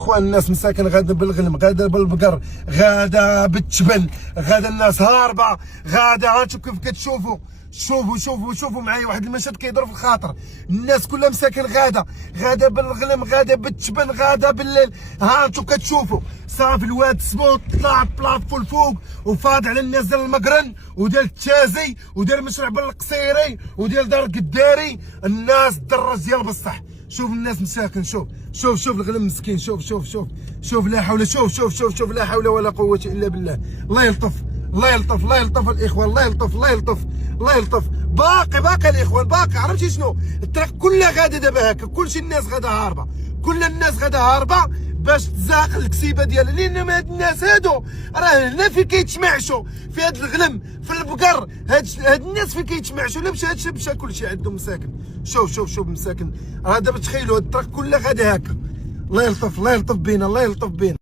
اخوان الناس مساكن غادا بالغنم، غادا بالبقر، غادا بالتبن، غادا الناس هاربه، غادا هانتوما كيف كتشوفوا. شوفوا معايا واحد المشهد كيضرب في الخاطر. الناس كلها مساكن غادا بالغنم، غادا بالتبن، غادا بالليل. ها انتم كتشوفوا صافي الواد السبوط طلع بلاطفو الفوق وفاض على الناس ديال المقرن وديال التازي وديال مشروع بالقصيري وديال دار القداري. الناس درج ديال بصح. شوف الناس مساكن، شوف الغنم مسكين. شوف لا حول، شوف لا حول ولا قوة الا بالله. الله يلطف الاخوان، الله يلطف. باقي الاخوان، باقي. عرفتي شنو؟ الطريق كلها غاده دابا هكا، كلشي الناس غاده هاربه، كل الناس غاده هاربه باش تزاق الكسيبه ديالها. لان هاد الناس هادو راه هنا فين كيتجمعشوا، في هاد الغنم، في البقر. هاد الناس فين كيتجمعشوا. لا مشى كلشي عندهم مساكن. شوف مساكن. راه دابا تخيلوا هاد الطريق كلها غاده هكا. الله يلطف بينا.